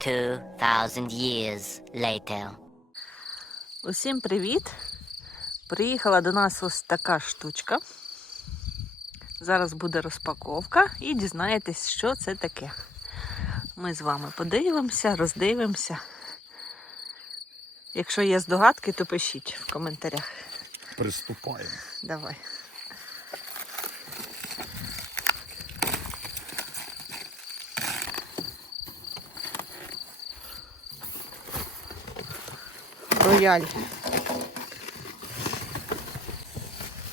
2,000 years later. Усім привіт! Приїхала до нас ось така штучка. Зараз буде розпаковка і дізнаєтесь, що це таке. Ми з вами подивимося, роздивимося. Якщо є здогадки, то пишіть в коментарях. Приступаємо. Давай. Рояль.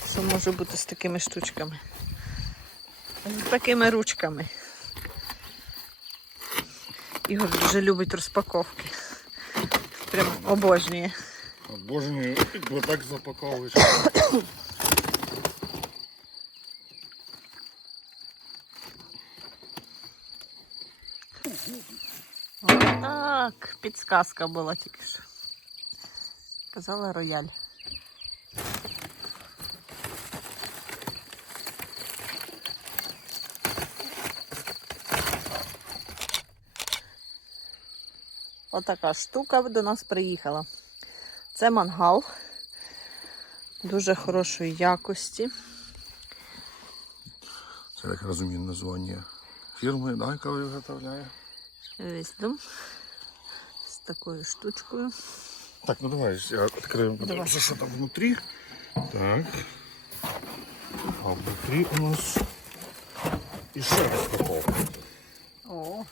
Це може бути з такими штучками. З такими ручками. Ігор дуже любить розпаковки. Прям обожнює. Обожнюю, бо так запаковуєш. Так, підсказка була тільки що. Казала рояль. Отака штука до нас приїхала. Це мангал дуже хорошої якості. Це як розумію названня фірми, да, яка виготовляє. Віздом. З такою штучкою. Так, ну давай, я відкрию, подивимося, що там внутрі. Так. А внутрі у нас і ще розпаковка. О.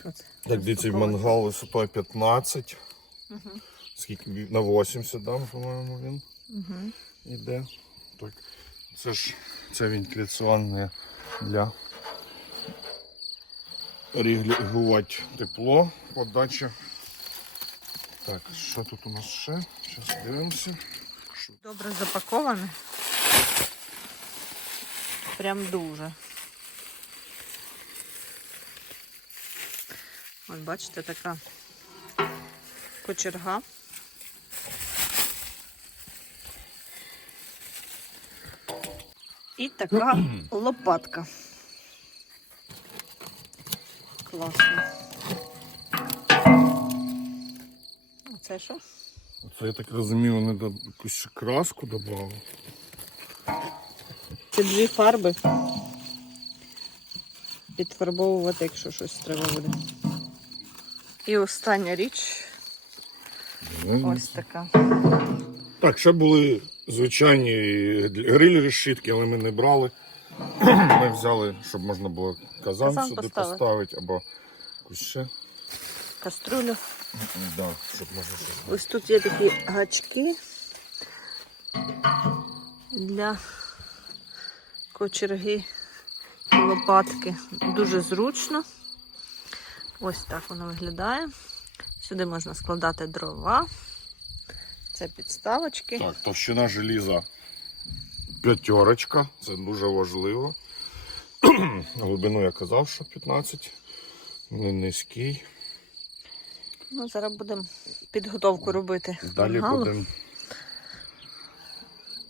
Що це? Так, дивіться, мангал висотою 15. Скільки на 80, да, по-моєму, він Угу. іде. Так. Це ж це вентиляційне для регулювати тепло, подача. Так, що тут у нас ще? Зараз дивимося. Добре запаковане. Прям дуже. От бачите, така кочерга. І така лопатка. Класно. А це що? Це я так розумію, вони до якусь краску додали. Це дві фарби. Підфарбовувати, якщо щось треба буде. І остання річ ось така. Так, ще були звичайні гриль решітки, але ми не брали. Ми взяли, щоб можна було казан, Казан сюди поставити. поставити або якусь ще. Каструлю. Да, щоб можна щось. Ось тут є такі гачки для кочерги і лопатки. Дуже зручно. Ось так воно виглядає. Сюди можна складати дрова. Це підставочки. Так, товщина желіза п'ятерочка, це дуже важливо. Глибину я казав, що 15, не низький. Ну, зараз будемо підготовку робити. Далі будемо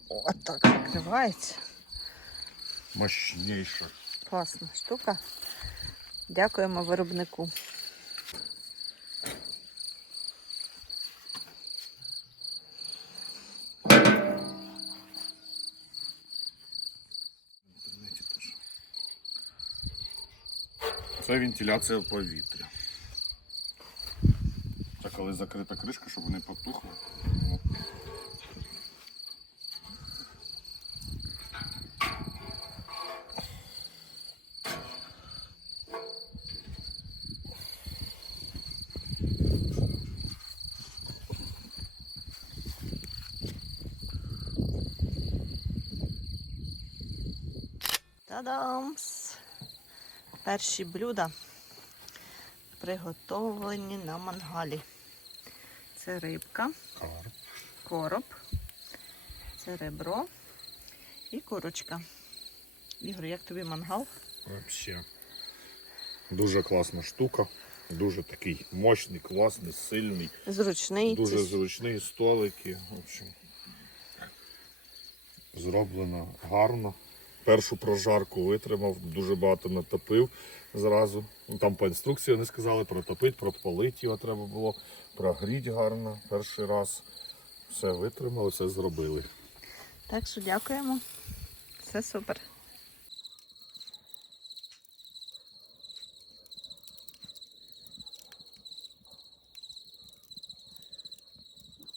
От так закривається. мощніше. Класна штука. Дякуємо виробнику. Це вентиляція повітря. Це коли закрита кришка, щоб не потухло. Ну, Та-дамс! Перші блюда приготовлені на мангалі. Це рибка, короб, це ребро і курочка. Ігор, як тобі мангал? Вообще. Дуже класна штука. Дуже такий мощний, класний, сильний. Зручний. Дуже зручні столики. В общем, зроблено гарно. Першу прожарку витримав, дуже багато натопив зразу. Там по інструкції вони сказали протопити, пропалити його треба було, прогріти гарно перший раз. Все витримали, все зробили. Так що дякуємо. Все супер.